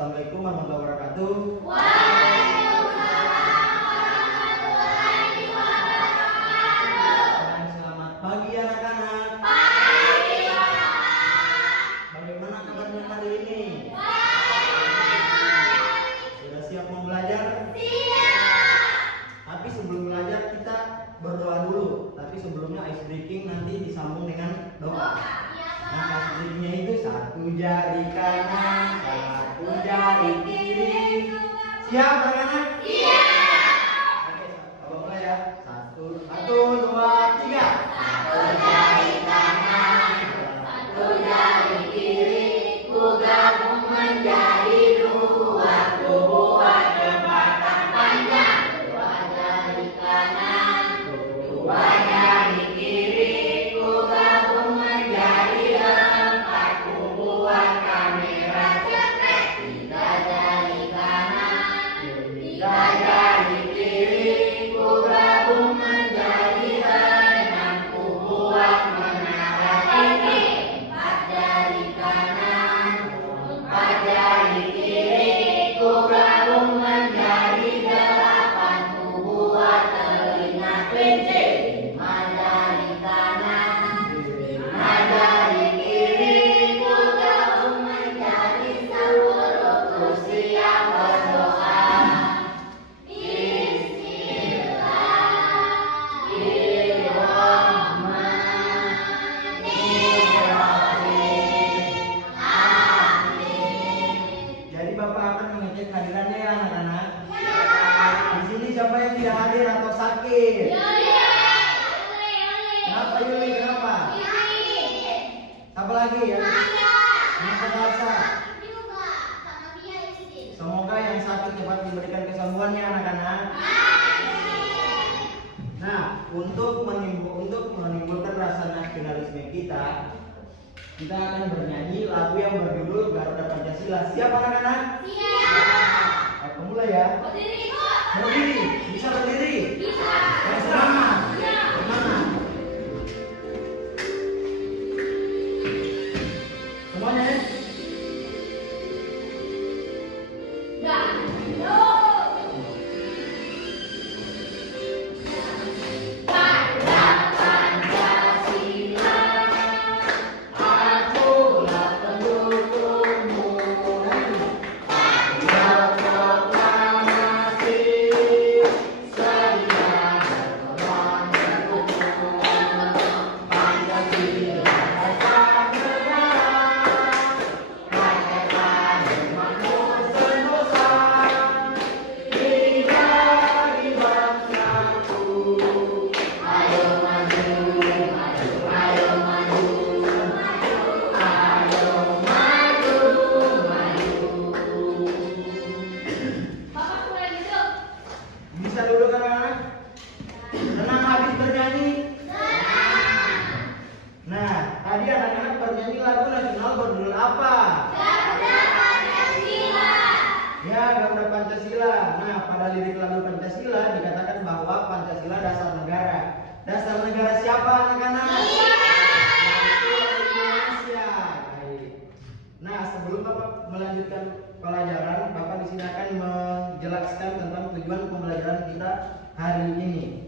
Assalamualaikum warahmatullahi wabarakatuh. Waalaikumsalam warahmatullahi wabarakatuh. Selamat pagi anak-anak. Pagi Pak. Bagaimana kabarnya hari ini? Baik. Sudah siap mau belajar? Siap. Tapi sebelum belajar kita berdoa dulu. Tapi sebelumnya ice breaking nanti disambung dengan doa. Nah, ice breakingnya itu satu jari kanan, satu jari kiri. Siap anak-anak? Siap. Oke, coba mulai ya. Satu, dua, tiga. Satu jari kanan, satu jari kiri, ku gabung menjadi dua, ku buat jembatan panjang. Dua jari kanan, dua jari kiri, ku gabung menjadi empat, ku buat kamera jepret. Tiga jari kanan, tiga jari kiri, ku gabung menjadi enam, ku buat menara tinggi. Empat jari kanan, empat jari kiri, ku gabung menjadi delapan, ku buat telinga kelinci. Lima jari kanan, lima jari kiri, ku gabung menjadi sepuluh, ku siap berdoa. Bismillahirrahmanirrahim. Amin. Jadi Bapak akan mengecek hadirannya ya anak-anak. Di sini siapa yang tidak hadir atau sakit? Kenapa Yuli? Kenapa? Apa lagi ya? Kenapa Salsa? Semoga yang sakit cepat diberikan kesembuhannya anak-anak. Nah, untuk menimbulkan rasa nasionalisme kita akan bernyanyi lagu yang berjudul Garuda Pancasila. Siap anak-anak? Aku mulai ya. Berdiri, bisa berdiri. Yang semangat. Semangat. Semuanya ya. Bisa duduk anak-anak? Senang habis bernyanyi? Nah, tadi anak-anak bernyanyi lagu nasional berjudul apa? Ya, Garuda Pancasila. Nah, pada lirik lagu Pancasila dikatakan bahwa Pancasila dasar negara. Dasar negara siapa anak-anak? Indonesia. Baik. Nah, sebelum Bapak melanjutkan pelajaran, Bapak di sini akan menjelaskan tentang tujuan pembelajaran kita hari ini.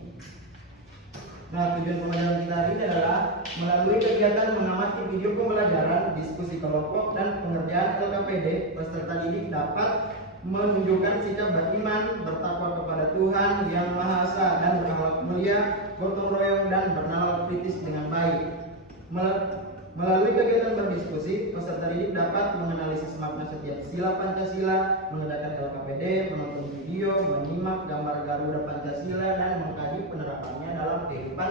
Nah, tujuan pembelajaran kita hari ini adalah melalui kegiatan mengamati video pembelajaran, diskusi kelompok, dan pengerjaan LKPD, peserta didik dapat menunjukkan sikap beriman, bertakwa kepada Tuhan Yang Maha Esa, dan berakhlak mulia, gotong royong, dan bernalar kritis dengan baik. Melalui kegiatan berdiskusi, peserta didik dapat menganalisis makna setiap sila Pancasila, mengerjakan LKPD, menonton video, menyimak gambar Garuda Pancasila, dan mengkaji penerapannya dalam kehidupan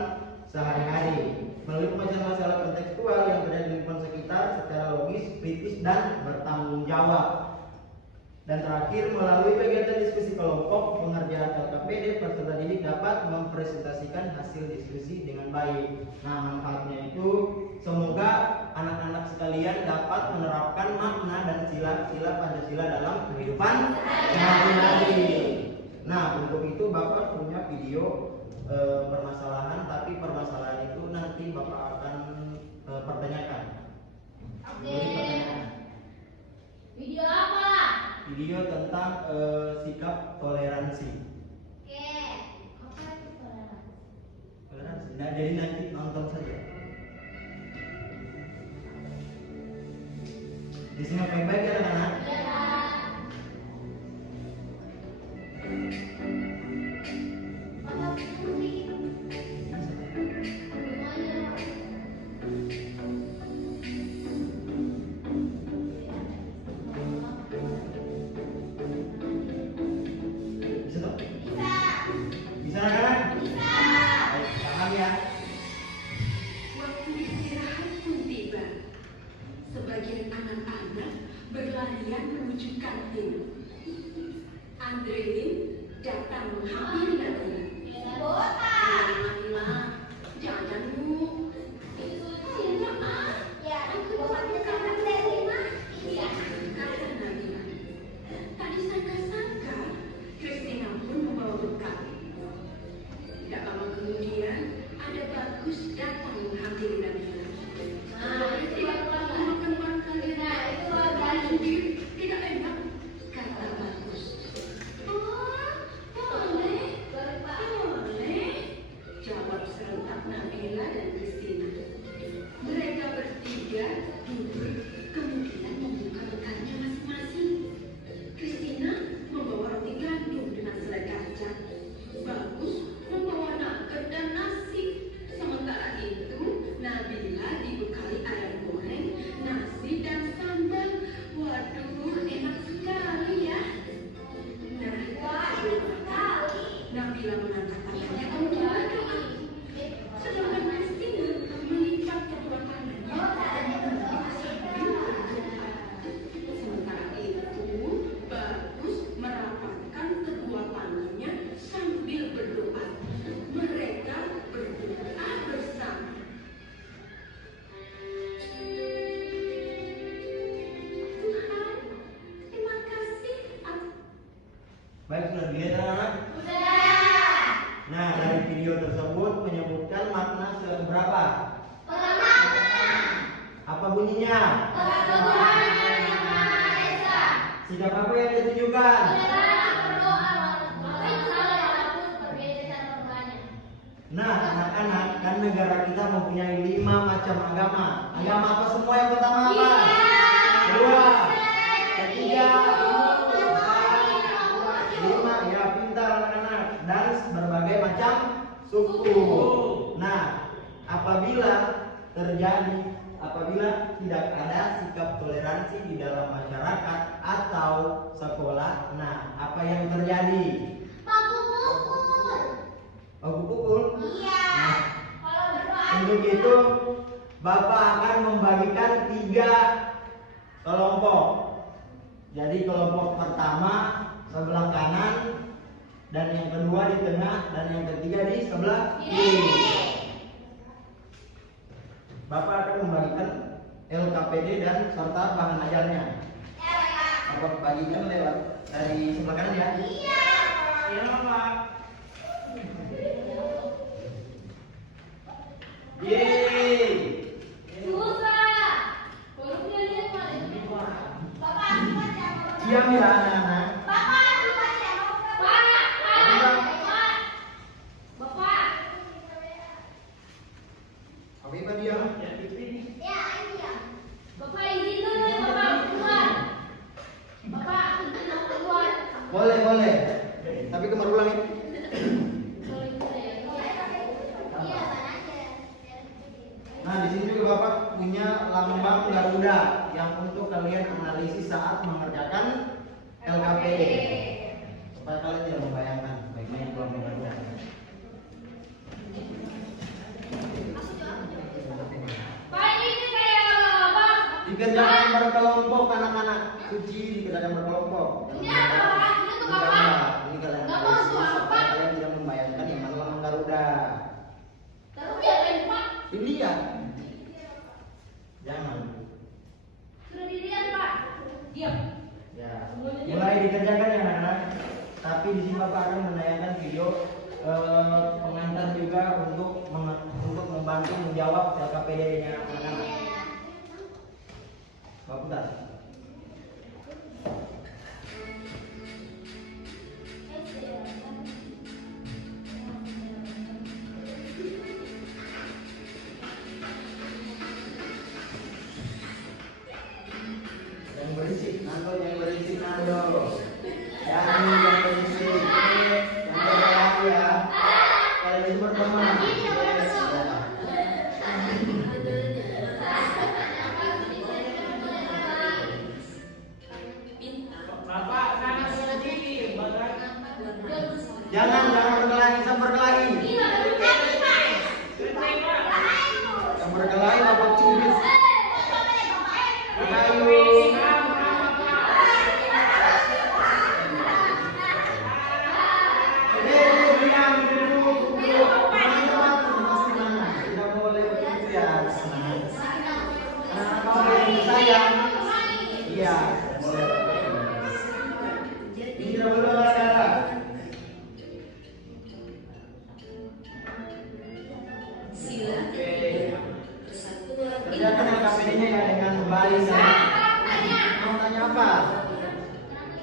sehari-hari. Melalui pembacaan masalah kontekstual yang terjadi di lingkungan sekitar secara logis, kritis, dan bertanggung jawab. Dan terakhir, melalui kegiatan diskusi kelompok, pengerjaan LKPD, peserta didik dapat mempresentasikan hasil diskusi dengan baik. Nah, manfaatnya itu semoga anak-anak sekalian dapat menerapkan makna dan sila-sila Pancasila dalam kehidupan sehari-hari. Nah, untuk itu Bapak punya video permasalahan, tapi permasalahan itu nanti Bapak akan pertanyakan. Oke. Video apa? video tentang sikap toleransi. Oke. Apa itu toleransi? Toleransi. Nah, jadi nanti nonton saja. Disimak baik-baik ya anak-anak. Iya. Apa sih? Bisa toh? Bisa. Bisa anak-anak? Bisa. Baik, paham ya? Waktu istirahat pun tiba. Sebagian anak-anak berlarian menuju kantin. Andrein datang menghampiri Nabila. Nabila, jangan bu. Maaf, aku bukan Nabila. Iya, kata Nabila. Tak disangka-sangka, Christina pun membawa bekal. Tidak lama kemudian, ada Bagus datang menghampiri Nabila. Makan kalian sendiri tidak enak, kata Bagus. Oh, boleh, jawab serentak Nabila dan Christina. Mereka bertiga duduk, kemudian membuka bekalnya masing-masing. Christina membawa roti gandum dengan selai kacang. Bagus membawa nugget dan nasi. Sementara itu, Nabila dibekali ayam goreng, nasi dan sambal. Waduh, enak sekali ya. Nah, Nabila mengangkat tangannya untuk berdoa. Sedangkan Christina melipat kedua tangannya dan menunduk sambil berdoa. Sementara itu, Bagus merapatkan kedua tangannya sambil berdoa. Mereka berdoa bersama. Tuhan, terima kasih. Baik, sudah dilihat anak-anak? Sudah. Nah, dari video tersebut menyebutkan makna seberapa? Apa bunyinya? Sikap apa yang ditunjukkan? Nah, anak-anak, kan negara kita mempunyai 5 macam agama. Agama apa semua? Yang pertama apa? Kedua, ketiga, lima. Ya, pintar anak-anak. Dan berbagai macam suku. Nah, apabila tidak ada sikap toleransi di dalam masyarakat atau sekolah, nah apa yang terjadi? Baku pukul. Nah, untuk itu Bapak akan membagikan 3 kelompok. Jadi kelompok pertama sebelah kanan, dan yang kedua di tengah, dan yang ketiga di sebelah kiri. Bapak akan membagikan LKPD dan serta bahan ajarnya. Bapak bagikan lewat dari sebelah kanan ya. Iya, Pak. Yeay. Diam ya anak-anak. Apa itu diam? Boleh. Tapi kemar ulang ya. Nah, di sini juga Bapak punya lambang Garuda yang untuk kalian analisis saat mengerjakan LKPD. Supaya kalian tidak membayangkan bagaimana lambang Garuda. Dikerjakan berkelompok anak-anak. Suci dikerjakan berkelompok. Ini kalian analisis supaya kalian tidak membayangkan yang mana lambang Garuda. Dilihat. Jangan. Ya. Mulai dikerjakan ya anak-anak. Tapi di sini Bapak akan menayangkan video pengantar juga untuk membantu menjawab LKPD-nya anak-anak. Bapak bentar. Jangan berkelahi, sama berkelahi. Sama berkelahi bapak cubit. Ayo. Diam dulu. Tidak boleh begitu ya. Anak kamu sayang. Iya. Ini tidak boleh berdarah. Sila ketiga, persatuan Kerjakan LKPD-nya ya dengan baik. Mau tanya apa?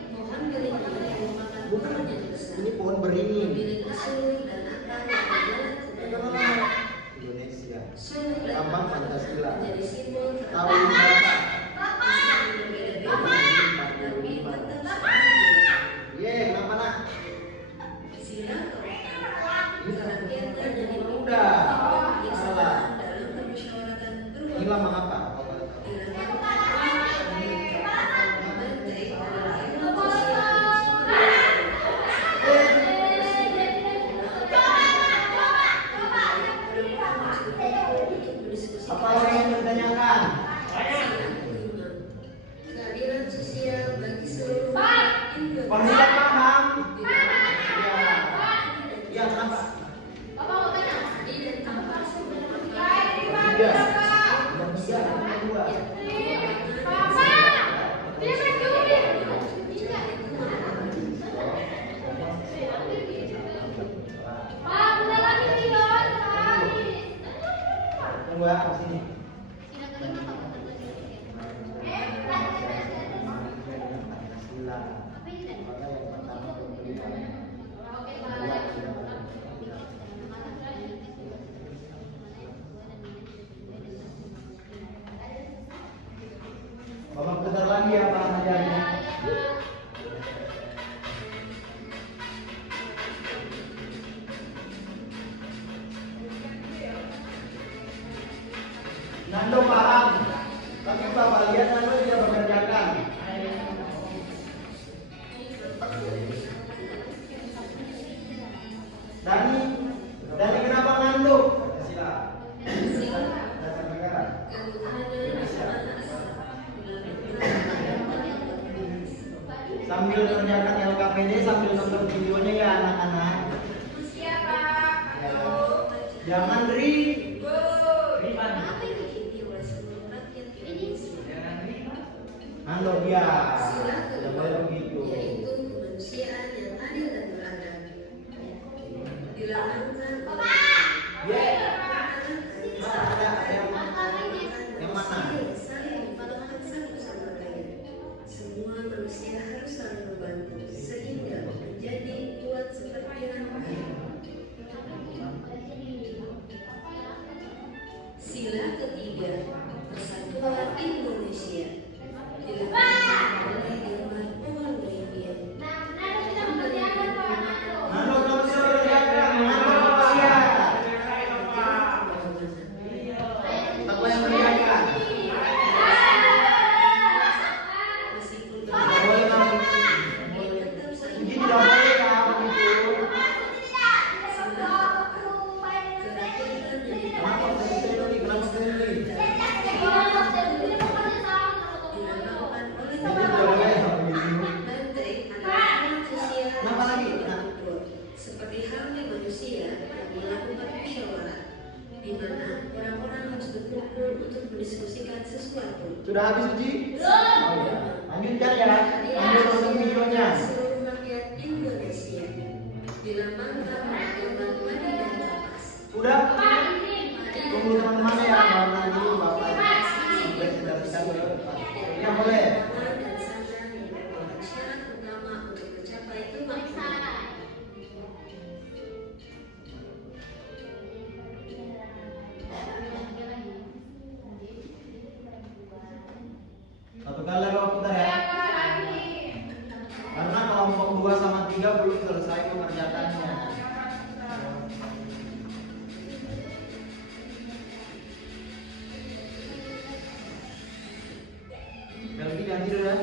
mohon perlindungan yang merupakan pohon yang besar. Ini pohon beringin. Memiliki sulur dan akar yang berjalan ke Indonesia. sulur dan Lambang akar Pancasila. menjadi simbol Tahun berapa? berbeda-beda, tapi tetap sama. Ye, kenapa nak? Sila keempat, perhatian terjadi Udah. kebiasaan dalam permusyawaratan Ini berulang. lambang apa? Apa lagi yang ditanyakan? Keadilan sosial bagi seluruh Kalau Indonesia. tidak paham, ya kenapa? Tiga. Yang tiga, yang dua. Tunggu ya, sini. Pancasila. Maka yang pertama pemberian. Bapak putar lagi ya Pak Najarinya. Nando paham, tapi Bapak lihat Nando tidak mengerjakan. Dani kenapa nganduk? Pancasila. Dasar negara. Sambil kerjakan LKPD sambil nonton videonya ya anak-anak. Jangan Nando dia. Tidak boleh begitu. Yaitu kemanusiaan yang adil dan beradab. Dilakukan Ye. Ada yang mana? saling membutuhkan satu sama lain. Semua manusia harus saling membantu sehingga menjadi kuat seperti rangkai. Sila ketiga, persatuan Indonesia. Dilakukan oleh Ilman Pohon Beringin. Nando kamu tidak mengerjakan. Nando siap. Apa yang mengerjakan? Meskipun Tidak boleh kamu. Uji tidak boleh kamu itu. Kenapa sendiri? Kenapa sendiri? Itu tidak boleh kamu itu. Kenapa lagi? Seperti halnya manusia yang melakukan musyawarah, di mana orang-orang harus berkumpul untuk mendiskusikan sesuatu. Sudah habis uji? Oh iya. Lanjutkan ya. Lanjut nonton videonya. Seluruh rakyat Indonesia dilambangkan dengan bantuan dan kapas. Sudah? Tunggu teman-teman ya. Baru nanti Bapak sampai sudah bisa ya boleh. Dan sana yang merupakan syarat utama untuk mencapai kemakmuran. Satu kali lagi putar ya. Karena kelompok 2 sama 3 belum selesai mengerjakannya. Belgi jangan tidur ya.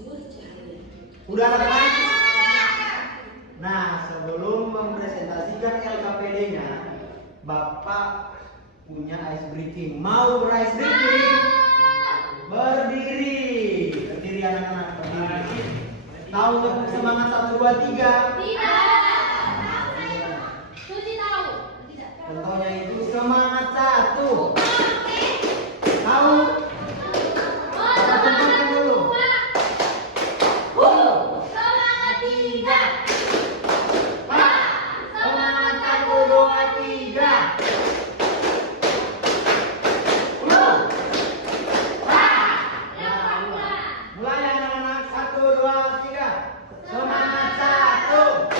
sebuah cahaya. Udah anak-anak? Nah, sebelum mempresentasikan LKPD-nya, Bapak punya ice breaking. Mau ber-ice breaking? Berdiri. Berdiri anak-anak, berdiri. Tahu tepuk semangat 1, 2, 3? Suci tahu. Tidak. Contohnya itu semangat 1. Tahu? Kita kumpulkan dulu. Semangat 3. Pak, semangat 1, 2, 3. Mulai anak-anak, 1, 2, 3. Semangat 1.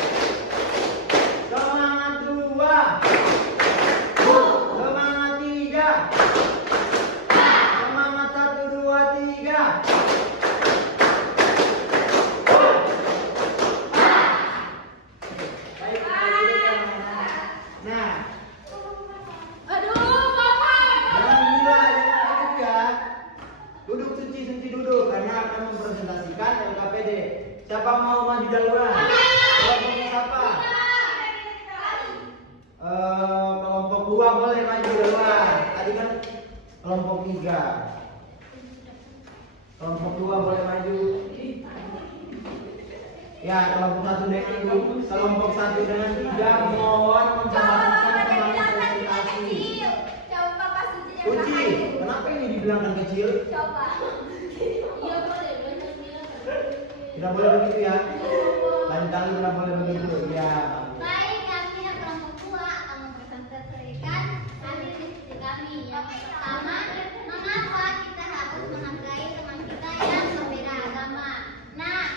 Semangat 2. Semangat 3. Semangat 1, 2, 3. Baik, kita dudukkan anak-anak. Nah, Aduh, Bapak. jangan gila, jangan takut ya. Duduk Suci duduk karena akan mempresentasikan LKPD. Siapa mau maju duluan? Kelompok siapa? Kelompok 2 boleh maju duluan. Tadi kan kelompok 3. Kelompok 2 boleh maju. Ya, kelompok 1 dengan kelompok 1 dengan 3 mohon memperhatikan teman presentasi. Coba Pak Suci yang Suci, makan. kenapa ini dibilangkan kecil? Coba. Iya boleh, Tidak boleh begitu ya. Lain kali tidak boleh begitu. Ya. Baik, kami yang kelompok 2 akan mempresentasikan hasil diskusi kami. Yang pertama, mengapa kita harus menghargai teman kita yang berbeda agama. Nah,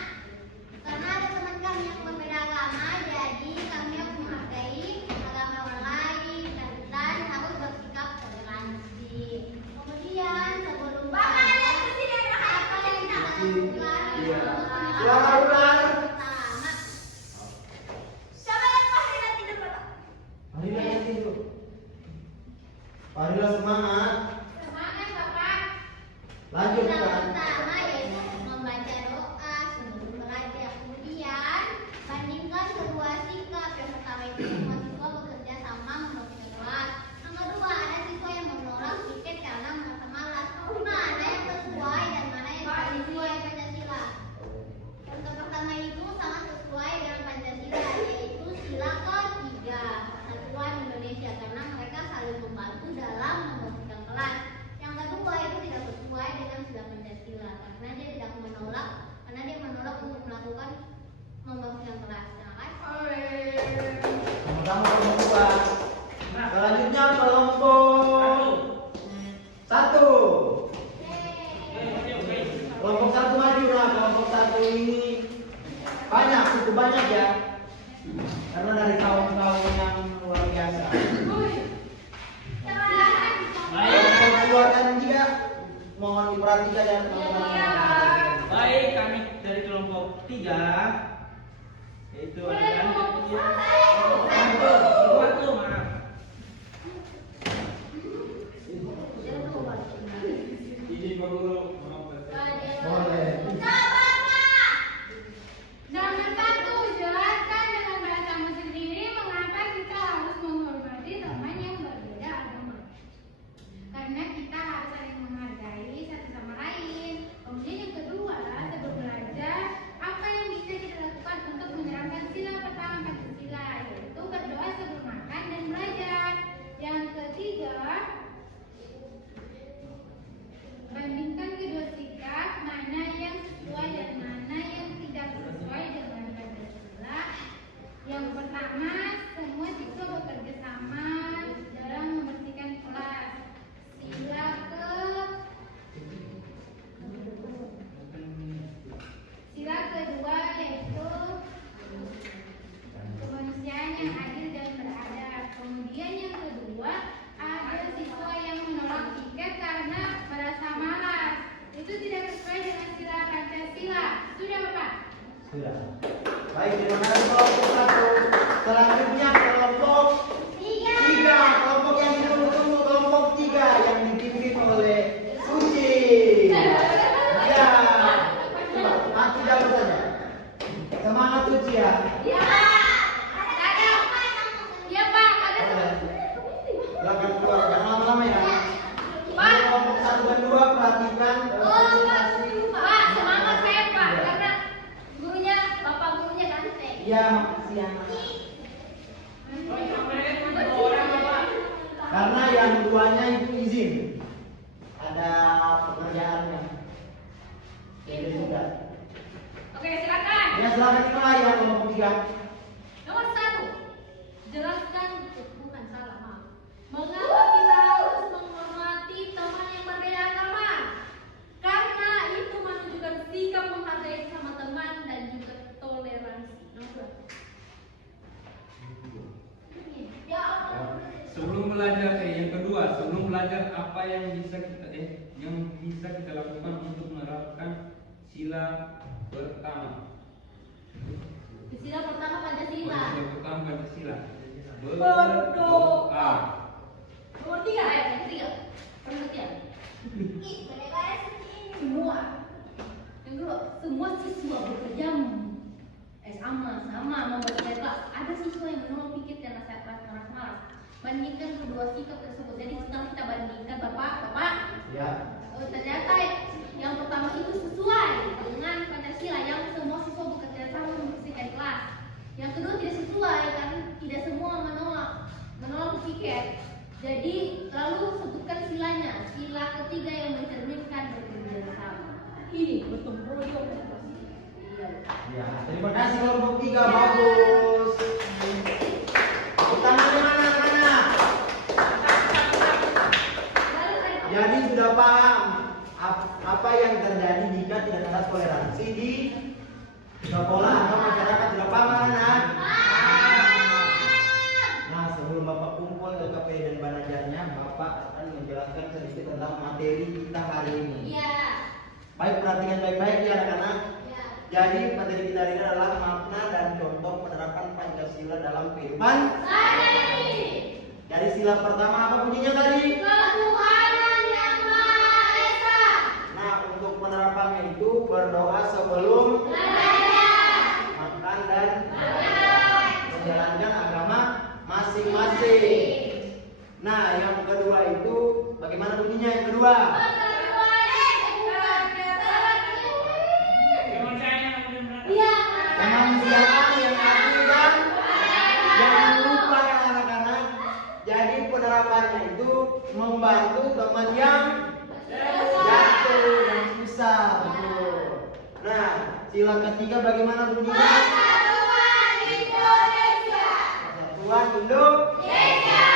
karena ada teman kami yang berbeda agama, jadi kami harus menghargai agama orang lain dan harus bersikap toleransi. Kemudian sebelum apa yang kita lakukan? Iya. Suara ular. Pertama, siapa yang Farila tidur Bapak? Marilah yang tidur. Marilah semangat. Semangat Bapak. Lanjut Yang kan. pertama yaitu membaca doa sebelum belajar. Kemudian bandingkan kedua sikap. Yang pertama itu semua siswa bekerja sama membersihkan kelas. Yang kedua ada siswa yang menolak piket karena merasa malas. Mana yang sesuai dan mana yang tidak sesuai Pancasila? Contoh pertama itu sangat sesuai dengan Pancasila, yaitu sila ketiga Persatuan Indonesia karena mereka saling membantu dalam membersihkan kelas. Yang kedua itu tidak sesuai dengan sila Pancasila karena dia tidak menolak, karena dia menolak untuk melakukan membersihkan kelas. Sama-sama kelompok 2. Selanjutnya kelompok 1. Kelompok 1 maju lah. Kelompok 1 ini banyak, cukup banyak ya. Karena dari kawan-kawan yang luar biasa. Kelompok 2 dan 3 mohon diperhatikan ya teman-teman. Baik, kami dari kelompok 3 yaitu dengan kelompok 2 tuh, maaf. Ini Pak Guru, maaf. Boleh. Nomor 1, jelaskan dengan bahasamu sendiri mengapa kita harus menghormati teman yang berbeda agama. Karena kita harus saling menghargai satu sama lain. Kemudian yang kedua, sebelum belajar, apa yang bisa kita lakukan untuk menerapkan sila pertama Pancasila, yaitu berdoa sebelum makan dan belajar. Yang ketiga, bandingkan kedua sikap, mana yang sesuai dan mana yang tidak sesuai dengan Pancasila. Yang pertama, semua siswa bekerja sama dalam membersihkan kelas. Sila kedua yaitu kemanusiaan yang adil dan beradab. Kemudian yang kedua, ada siswa yang menolak piket karena merasa malas. Itu tidak sesuai dengan sila Pancasila. Sudah Bapak? Sudah. Baik, terima kasih kelompok 1. Selanjutnya kelompok 3. Kelompok yang ditunggu-tunggu, kelompok 3 yang dipimpin oleh Suci. Ya. Iya, makasih anak. Karena yang duanya itu izin. Ada pekerjaannya. Jadi juga. Oke, silakan. Ya silakan mulai ya kelompok 3. Nomor 1. Jelaskan bukan salah, maaf. Mengapa kita harus menghormati teman yang berbeda agama? Karena itu menunjukkan sikap menghargai sesama teman dan juga toleransi. Nomor 2. Ya Allah. Sebelum belajar, yang kedua, sebelum belajar apa yang bisa kita lakukan untuk menerapkan sila pertama. Sila pertama Pancasila. Sila pertama Pancasila. Berdoa. Nomor 3. Ayo, yang ketiga. Perhatian. Semua. Yang kedua, semua siswa bekerja sama membuat kelas. Ada siswa yang menolak pikir dan nasihat malas-malas. Bandingkan kedua sikap tersebut. Jadi setelah kita bandingkan, Bapak, Ya. ternyata yang pertama itu sesuai dengan Pancasila yang semua siswa bekerja sama membersihkan kelas. Yang kedua tidak sesuai karena tidak semua menolak pikir. Jadi lalu sebutkan silanya. Sila ketiga yang mencerminkan bekerja sama. Ini gotong royong. Ya, terima kasih kelompok 3, bagus. Pertama mana anak-anak? Jadi sudah paham apa yang terjadi jika tidak ada toleransi di sekolah atau masyarakat? Sudah paham anak? Nah, sebelum Bapak kumpul LKP dan belajarnya, Bapak akan menjelaskan sedikit tentang materi kita hari ini. Iya. Baik, perhatikan baik-baik ya anak-anak. Iya. Jadi materi kita hari ini adalah makna dan contoh penerapan Pancasila dalam kehidupan. Dari sila pertama apa bunyinya tadi? Ketuhanan yang Maha Esa. Nah, untuk penerapannya itu berdoa sebelum makan dan menjalankan agama masing-masing. Nah, yang kedua itu bagaimana bunyinya yang kedua? Kemanusiaan yang adil dan jangan lupa ya anak-anak. Jadi penerapannya itu membantu teman yang jatuh dan susah, betul. Nah, sila ketiga bagaimana bunyinya? Persatuan Indonesia.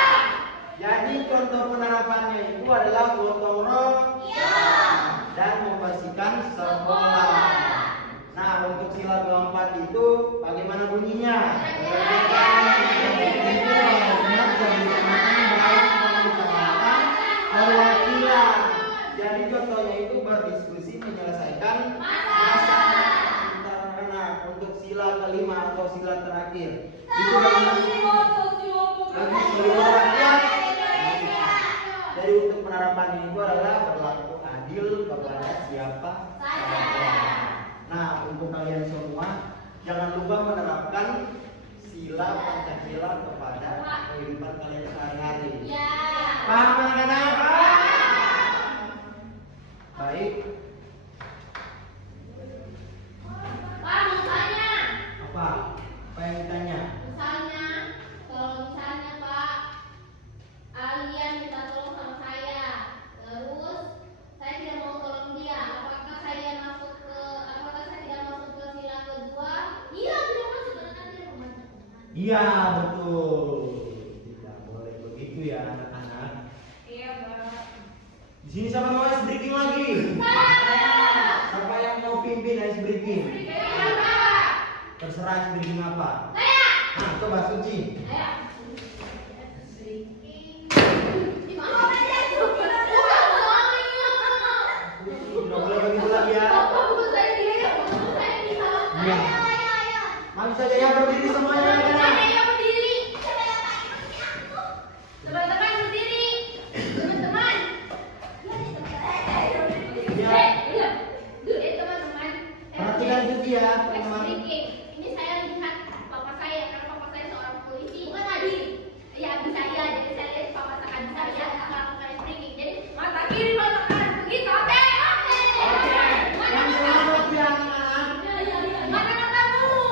Jadi contoh penerapannya itu adalah gotong royong dan membersihkan sekolah. Nah, untuk sila keempat itu bagaimana bunyinya? Perwakilan. Jadi contohnya itu berdiskusi menyelesaikan masalah. Nah, untuk sila kelima atau sila terakhir itu bagi seluruh rakyat. Jadi untuk penerapan itu adalah berlaku adil kepada siapa saja. Nah, untuk kalian semua jangan lupa menerapkan sila Pancasila kepada kehidupan kalian sehari-hari. Ya. Paham anak-anak? Baik. Pak, mau tanya. Apa? Apa yang ditanya? Misalnya, kalau misalnya Pak, kalian minta tolong sama saya, terus saya tidak mau tolong dia, apakah saya tidak masuk ke sila kedua? Iya, tidak masuk karena kan tidak membantu. Iya, betul. Tidak boleh begitu ya anak-anak. Iya, Pak. Di sini siapa mau ice breaking lagi? Siapa yang mau pimpin ice breaking? Terserah ice breaking apa. Nah, coba Suci. Tidak boleh begitu lagi ya. Iya. Mari saja ya berdiri semuanya anak-anak. Teman-teman berdiri. Teman-teman. Iya. Teman-teman. Perhatikan Suci ya, teman-teman. Ini saya lihat papa saya karena papa saya seorang polisi. Bukan adil. Ya bisa ya. Jadi saya lihat papa saya bisa ya melakukan streaking. Jadi Mata kiri, mata kanan. Begitu, oke? Yang selamat ya anak-anak. Mata-mata dulu.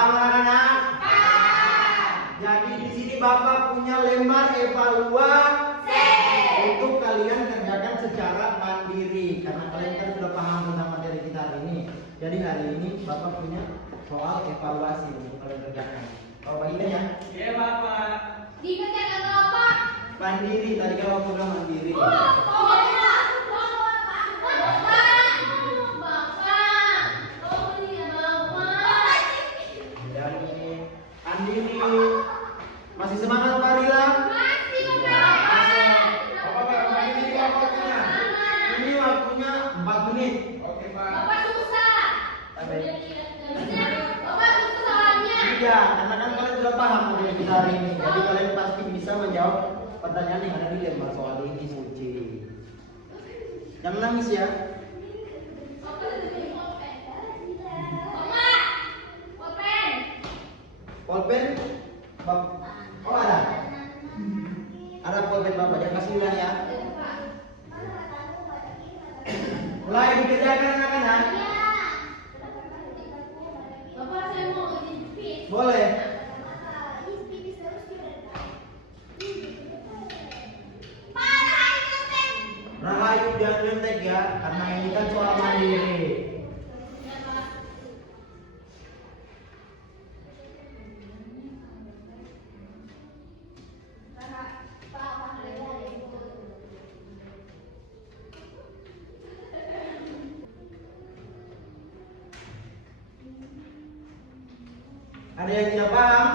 paham anak-anak? Jadi di sini Bapak punya lembar evaluasi untuk kalian kerjakan secara mandiri karena kalian kan sudah paham tentang materi kita hari ini. Jadi hari ini Bapak punya soal evaluasi untuk kalian kerjakan. Kalau bagikan ya? Iya Bapak. Dikerjakan apa? Mandiri, tadi kan waktu bilang mandiri. Jadi Andini masih semangat Farila? Ini waktunya 4 menit. Oke Pak. Iya, karena kan kalian sudah paham materi kita hari ini. Jadi kalian pasti bisa menjawab pertanyaan yang ada di lembar soal ini suci. Jangan nangis ya. Pulpen? Oh ada? Ada pulpen Bapak, jangan kasih ulang ya. Mulai dikerjakan anak-anak. Boleh. Rahayu jangan nyontek ya, karena ini kan soal mandiri. Ada yang tidak paham?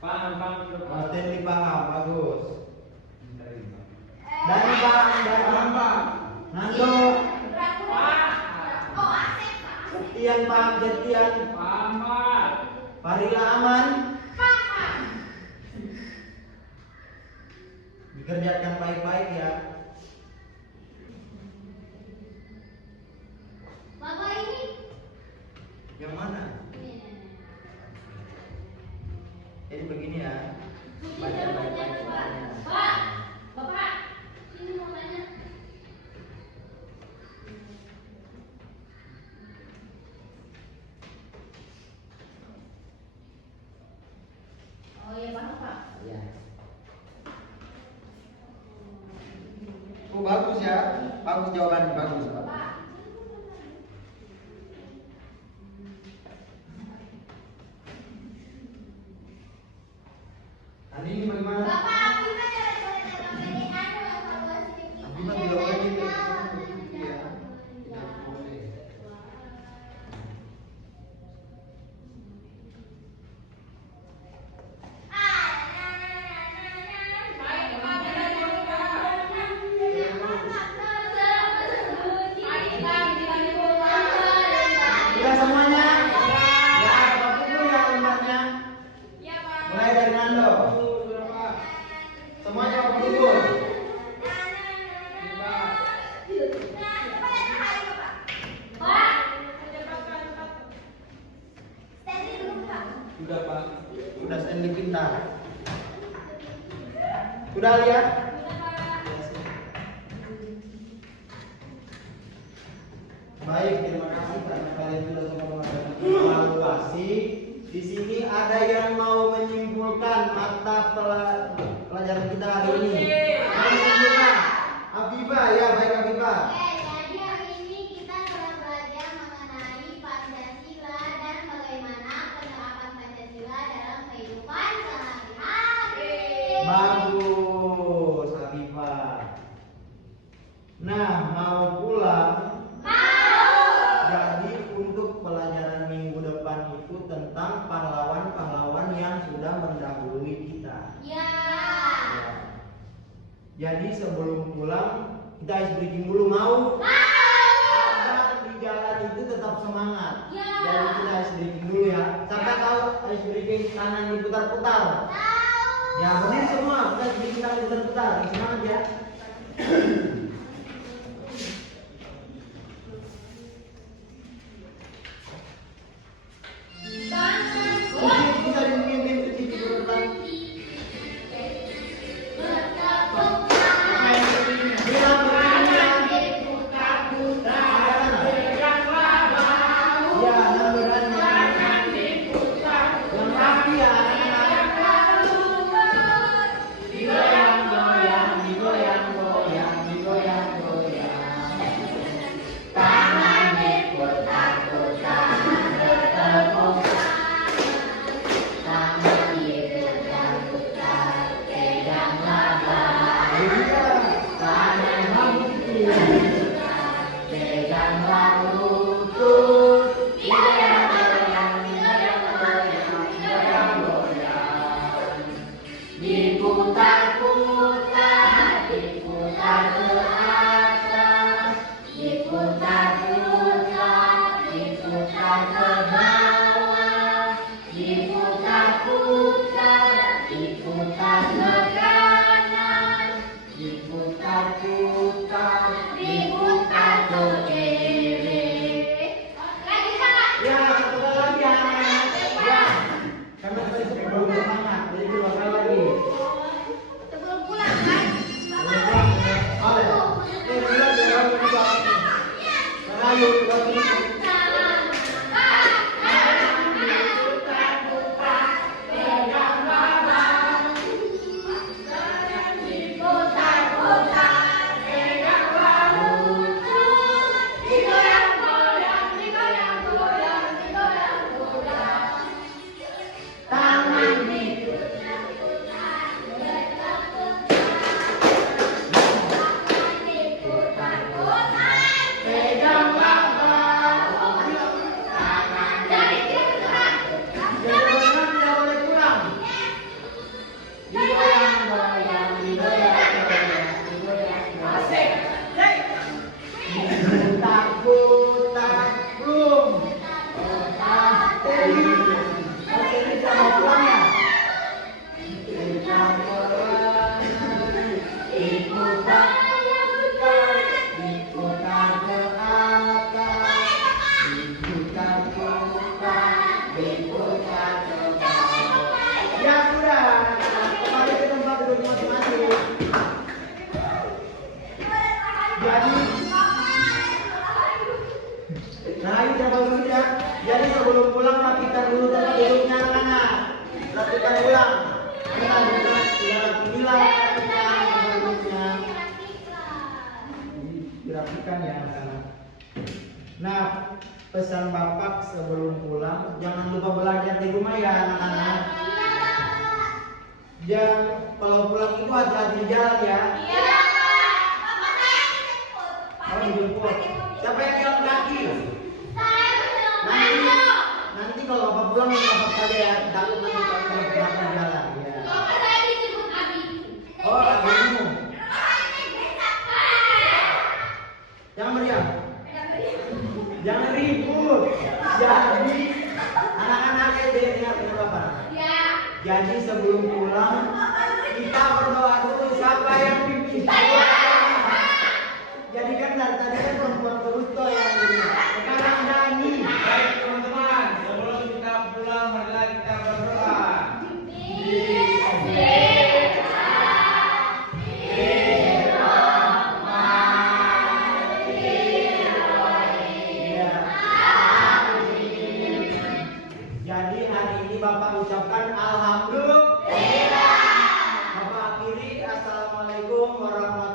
Oh, Stanley paham, bagus. Dani paham, Nando. Septian paham, Septian. Farila aman. Dikerjakan baik-baik ya. Bapak ini Yang mana? Jadi begini ya. Baca baik-baik soalnya. Bapak, ini mau tanya. Oh iya Pak. Iya. Oh bagus ya. Bagus jawaban bagus. Hari ini bagaimana? Bapak, kita boleh dalam PDA evaluasi Tapi kan tidak boleh gitu. Iya. Tidak boleh. Sudah semuanya? Ya, Bapak dulu ya lembarnya. Mulai dari Nando. Semuanya Bapak dulu. Sudah Pak. Sudah Stanley pintar. Sudah lihat? Baik, terima kasih karena kalian sudah semua mengadakan evaluasi. Di sini ada yang mau menyimpulkan mata pelajaran kita hari ini. Mau menyimpulkan? Afifah ya, baik Afifah. Jadi hari ini kita telah belajar mengenai Pancasila dan bagaimana penerapan Pancasila dalam kehidupan sehari-hari. Bagus, Afifah. Nah, mau pulang? Jadi untuk pelajaran minggu depan itu tentang pahlawan-pahlawan yang sudah mendahului kita. Ya. Jadi sebelum pulang kita ice breaking dulu mau? Agar di jalan itu tetap semangat. Ya. Jadi kita ice breaking dulu ya. Siapa tahu ice breaking kanan diputar-putar? Tahu. Ya benar semua. Kita ice breaking kanan diputar-putar. Semangat ya. Kita dimungkinkan cuci di depan. Bilang begini ya. lanjut. Waktu jadi sebelum pulang rapikan dulu tempat duduknya anak-anak. Rapikan ulang. Kita duduk bila rapikan tempat duduknya. Dirapikan ya anak-anak. Nah, pesan Bapak sebelum pulang jangan lupa belajar di rumah ya anak-anak. Jangan kalau pulang itu hati-hati di jalan ya. Iya, Bapak saya dijemput. Oh dijemput. Siapa yang jalan kaki? Nanti kalau Bapak pulang Bapak saja ya, takut nanti kalau berapa jalan ya. Bapak saya dijemput Abi. Oh, abimu. Jangan meriang. Jangan ribut. Jadi anak-anak dengar Bapak. Ya. Jadi sebelum pulang kita berdoa dulu siapa yang pimpin. Jadi kan dari tadi kan perempuan terus tuh yang ini. Sekarang nyanyi. Baik teman-teman, sebelum kita pulang marilah kita berdoa. Jadi hari ini Bapak ucapkan alhamdulillah. Bapak akhiri assalamualaikum warahmatullahi